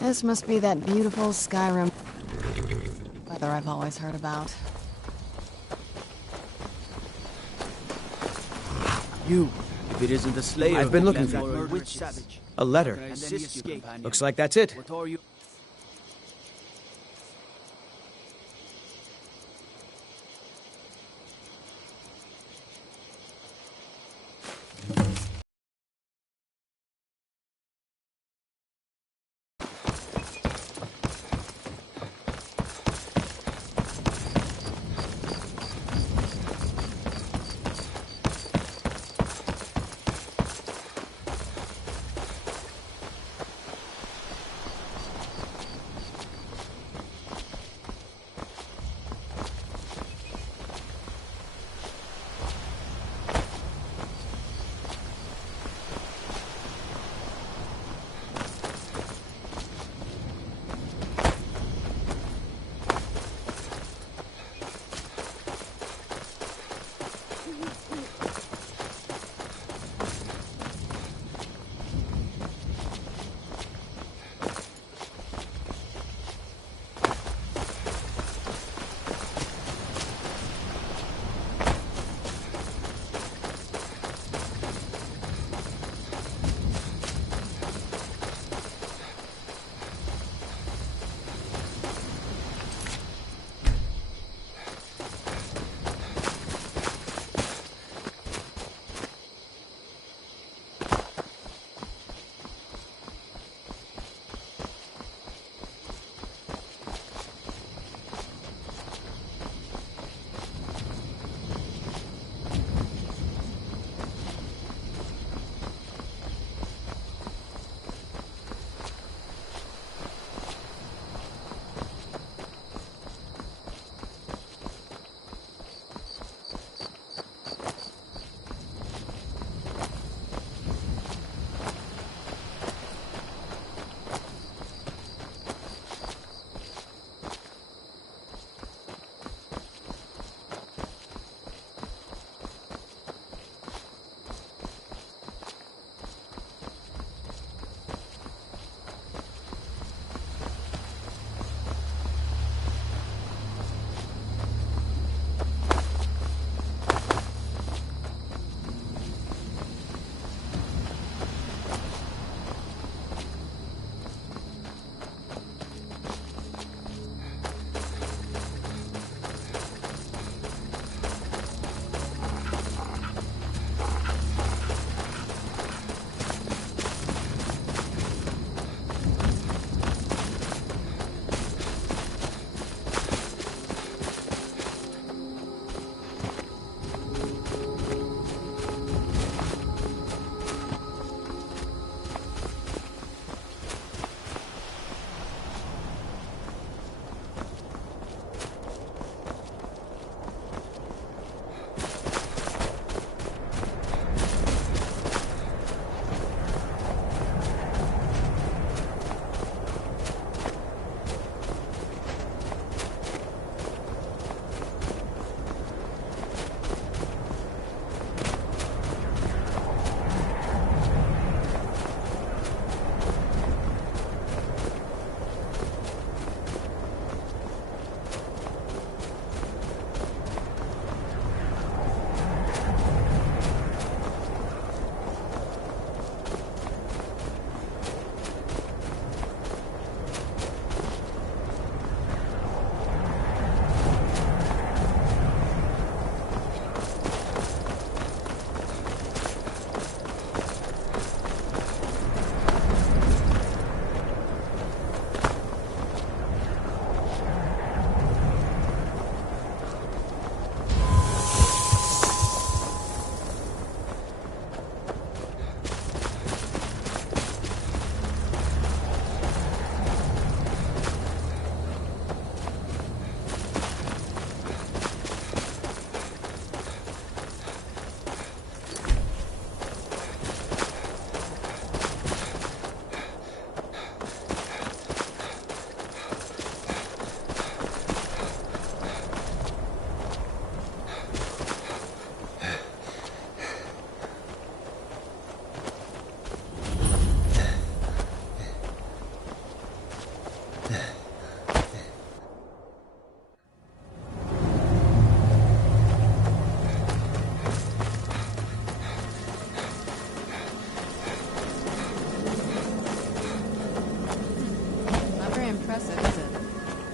This must be that beautiful Skyrim weather I've always heard about. You. If it isn't the Slayer, I've been looking for that witch savage. a letter. And then he escaped. Looks like that's it. What are you?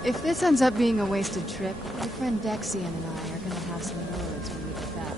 If this ends up being a wasted trip, my friend Dexian and I are gonna have some words when we get back.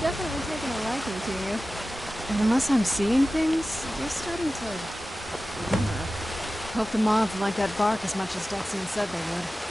Definitely taking a liking to you. And unless I'm seeing things, you're starting to glimmer. Hope the moths like that bark as much as Dexian said they would.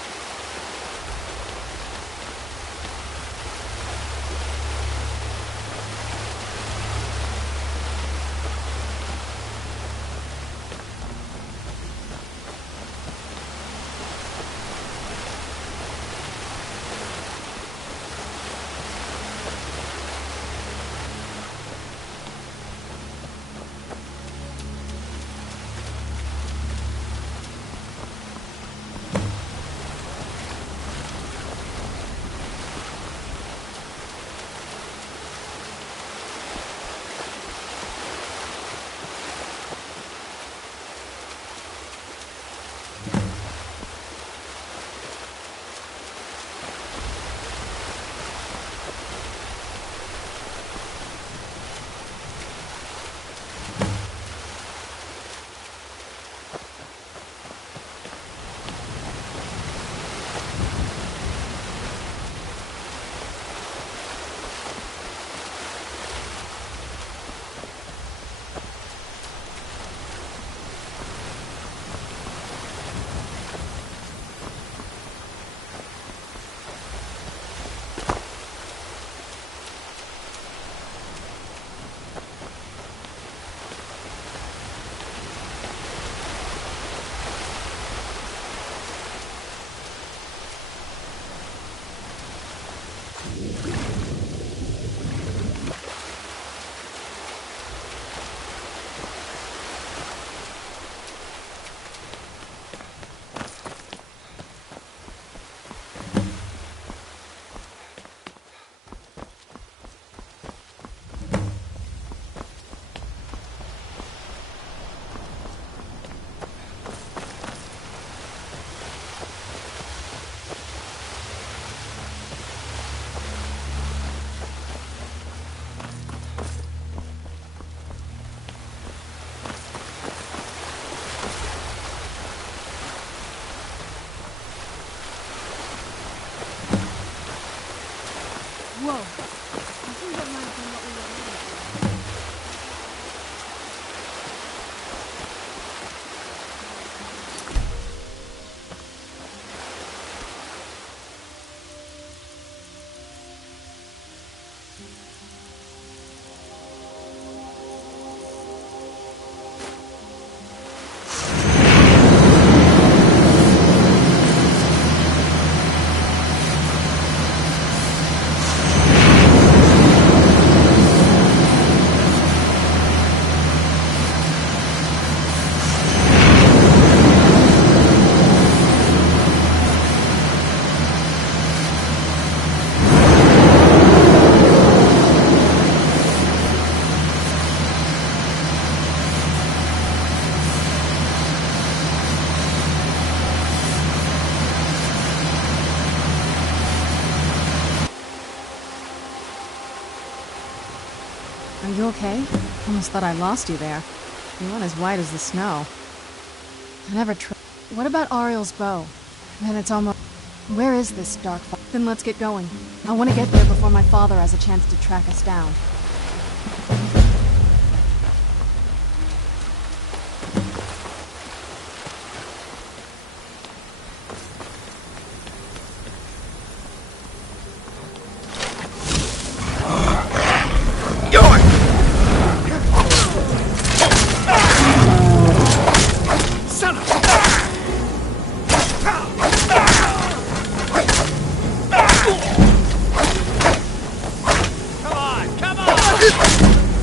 Whoa! I think that might have been what we were looking Are you okay? Almost thought I lost you there. You went as white as the snow. I never What about Ariel's bow? Then it's almost... Where is this dark... Then let's get going. I want to get there before my father has a chance to track us down. Come on!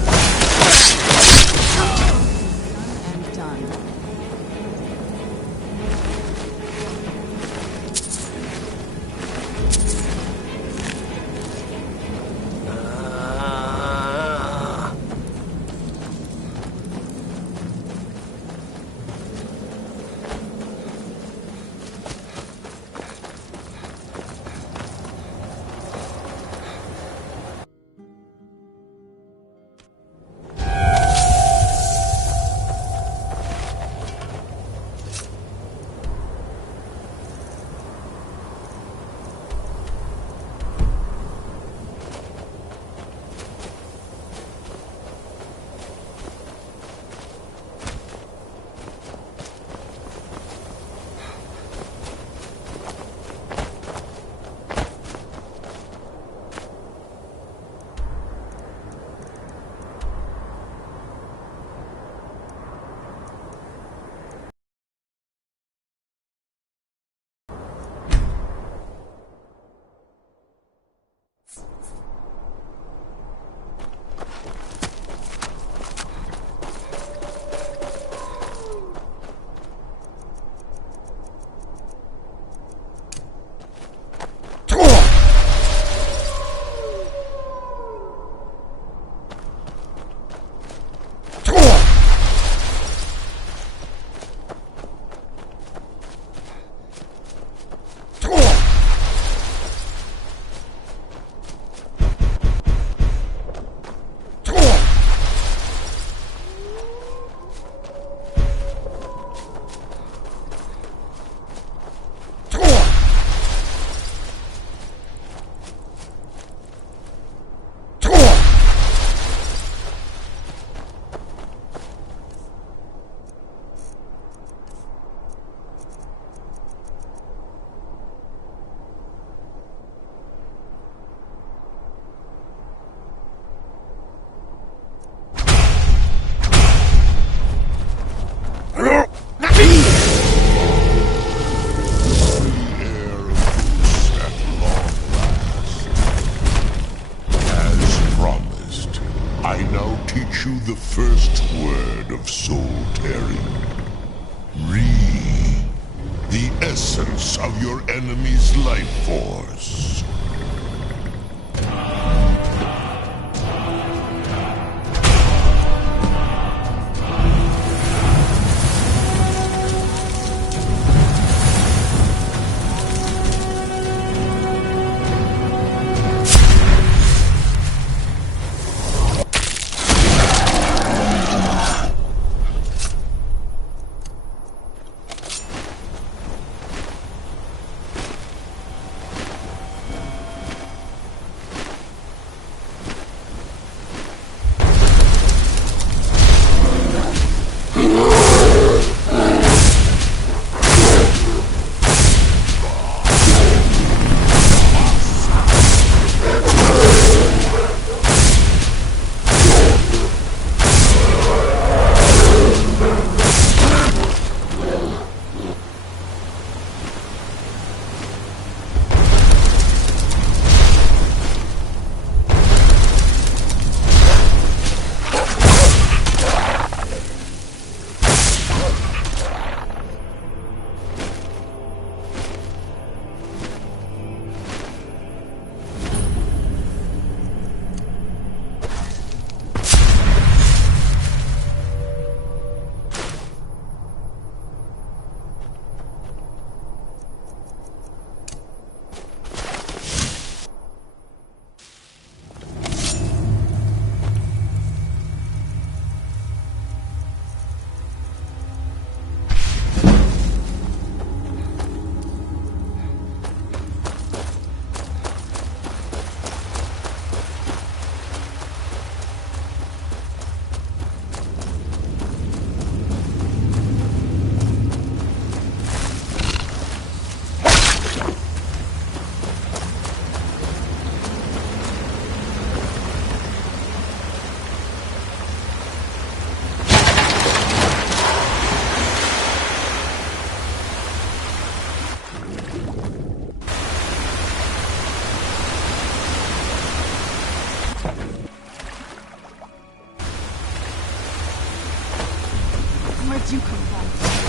I now teach you the first word of soul tearing. Re. The essence of your enemy's life force. Where'd you come from?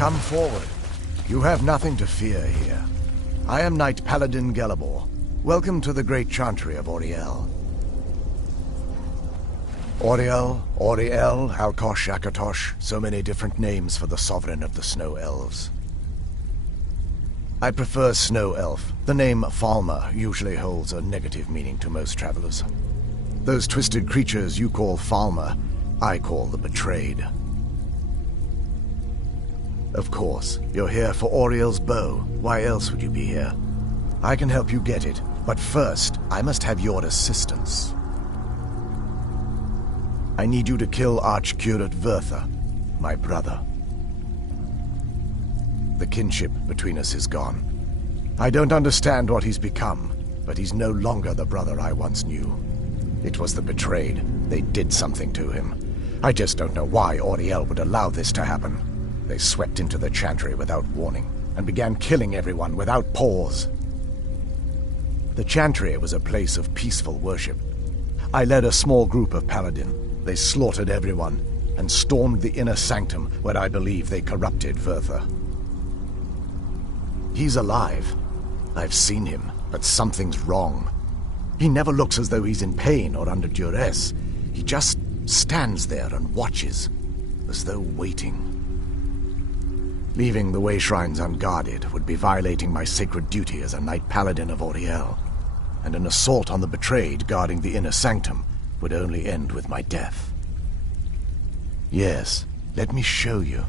Come forward. You have nothing to fear here. I am Knight Paladin Gelibor. Welcome to the great chantry of Auriel. Auriel, Auriel, Alkosh, Akatosh, so many different names for the sovereign of the Snow Elves. I prefer Snow Elf. The name Falmer usually holds a negative meaning to most travelers. Those twisted creatures you call Falmer, I call the Betrayed. Of course, you're here for Auriel's bow. Why else would you be here? I can help you get it, but first, I must have your assistance. I need you to kill Archcurate Vertha, my brother. The kinship between us is gone. I don't understand what he's become, but he's no longer the brother I once knew. It was the Betrayed. They did something to him. I just don't know why Auriel would allow this to happen. They swept into the Chantry without warning, and began killing everyone without pause. The Chantry was a place of peaceful worship. I led a small group of paladin. They slaughtered everyone, and stormed the inner sanctum where I believe they corrupted Vertha. He's alive. I've seen him, but something's wrong. He never looks as though he's in pain or under duress. He just stands there and watches, as though waiting. Leaving the way shrines unguarded would be violating my sacred duty as a Knight Paladin of Auriel, and an assault on the Betrayed guarding the inner sanctum would only end with my death. Yes, let me show you.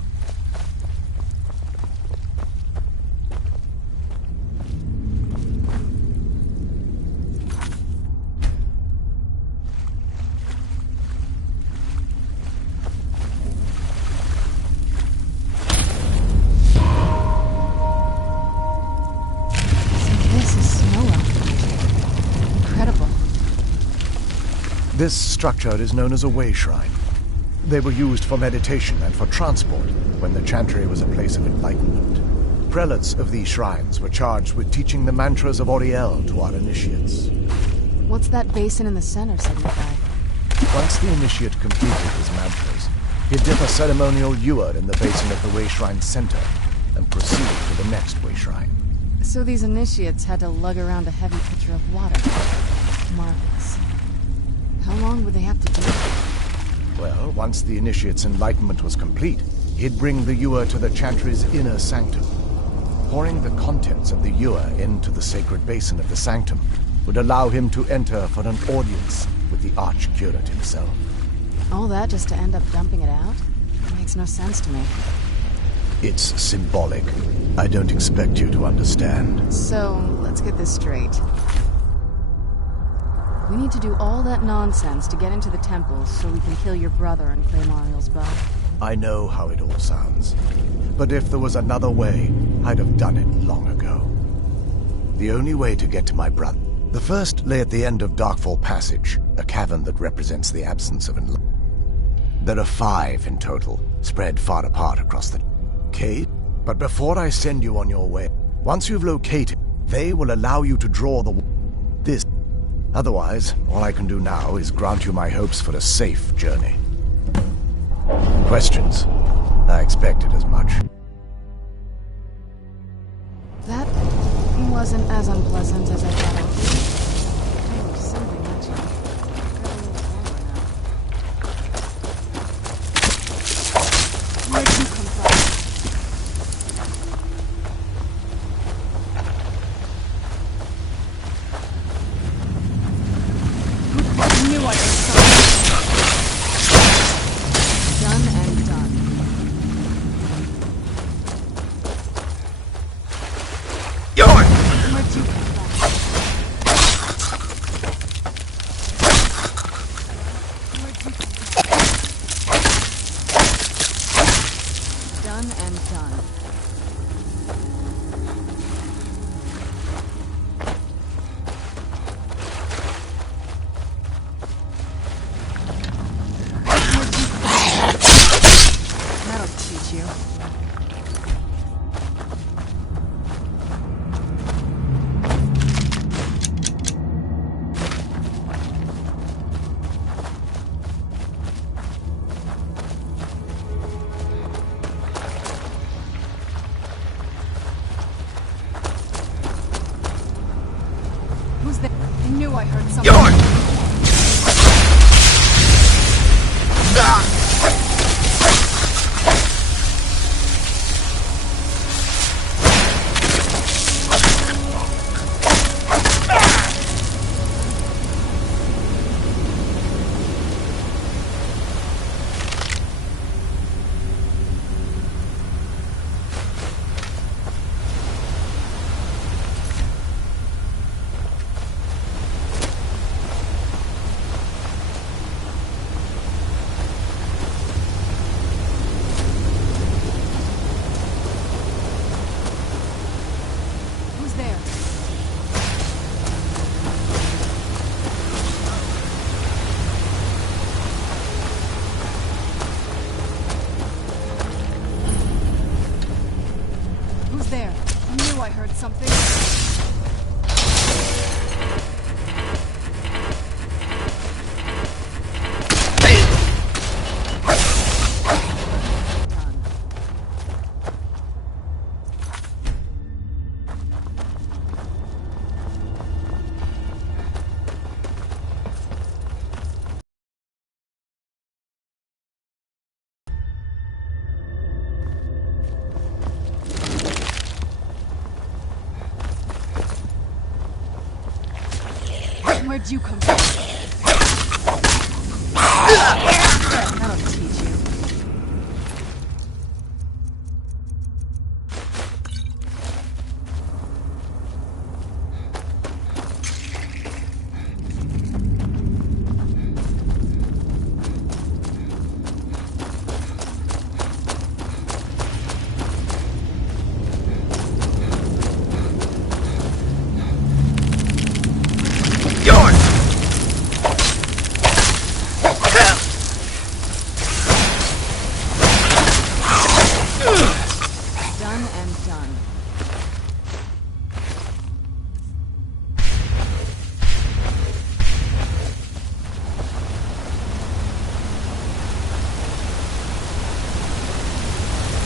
This structure is known as a way shrine. They were used for meditation and for transport when the Chantry was a place of enlightenment. Prelates of these shrines were charged with teaching the mantras of Auriel to our initiates. What's that basin in the center, 75? Once the initiate completed his mantras, he'd dip a ceremonial ewer in the basin of the way shrine's center and proceed to the next way shrine. So these initiates had to lug around a heavy pitcher of water. Marvelous. How long would they have to do it? Well, once the initiate's enlightenment was complete, he'd bring the ewer to the Chantry's inner sanctum. Pouring the contents of the ewer into the sacred basin of the sanctum would allow him to enter for an audience with the Archcurate himself. All that just to end up dumping it out? It makes no sense to me. It's symbolic. I don't expect you to understand. So, let's get this straight. We need to do all that nonsense to get into the temples so we can kill your brother and claim Auriel's bow. I know how it all sounds. But if there was another way, I'd have done it long ago. The only way to get to my brother... The first lay at the end of Darkfall Passage, a cavern that represents the absence of enlightenment. There are 5 in total, spread far apart across the cave. But before I send you on your way, once you've located, they will allow you to draw this. Otherwise, all I can do now is grant you my hopes for a safe journey. Questions? I expected as much. That wasn't as unpleasant as I thought it would be. Oh, something actually. Where'd you come from? I knew I was something. Done and done. Where'd you come from? Where'd you come from? Done and done. That'll teach you. Who's there? I knew I heard something. heard something. Where'd you come from? That'll teach you. Done and done.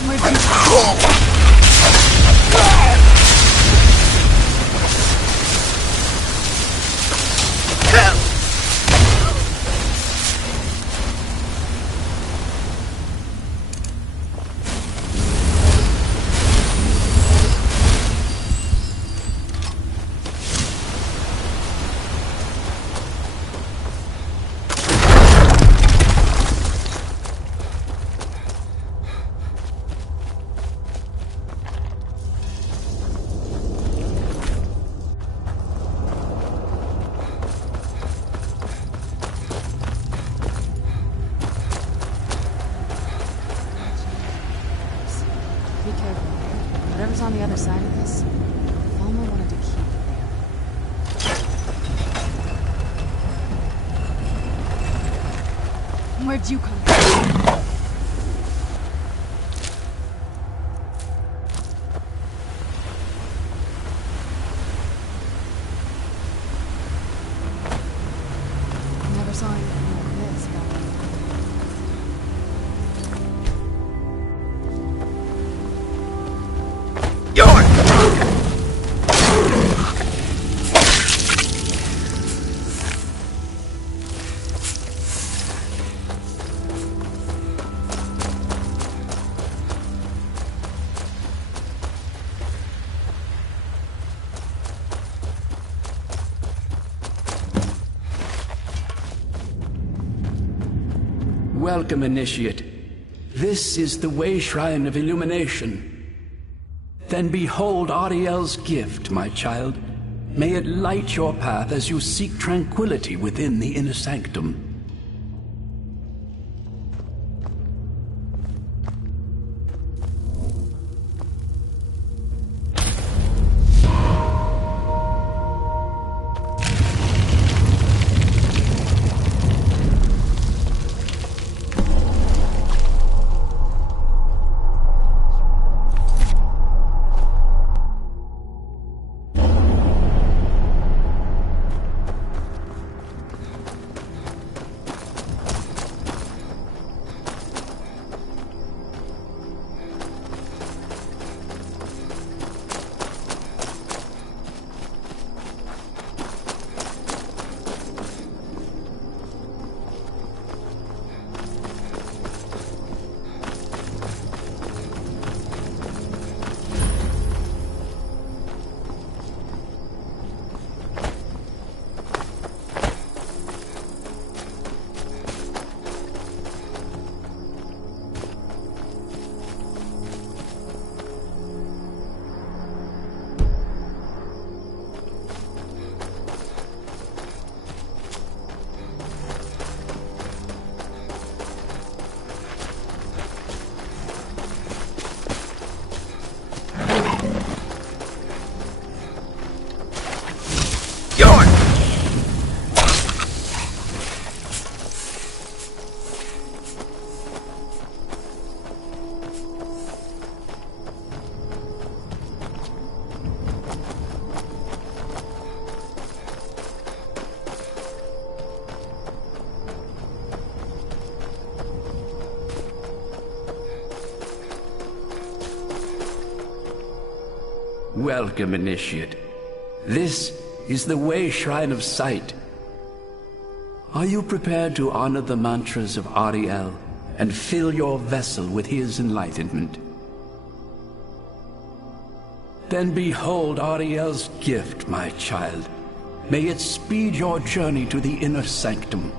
Where'd you Be careful. Whatever's on the other side of this, Falma wanted to keep it there. Where'd you come from? Never saw anything like this back then. Welcome, Initiate. This is the Way Shrine of Illumination. Then behold Ariel's gift, my child. May it light your path as you seek tranquility within the inner sanctum. Welcome, Initiate. This is the Way Shrine of Sight. Are you prepared to honor the mantras of Ariel and fill your vessel with his enlightenment? Then behold Ariel's gift, my child. May it speed your journey to the inner sanctum.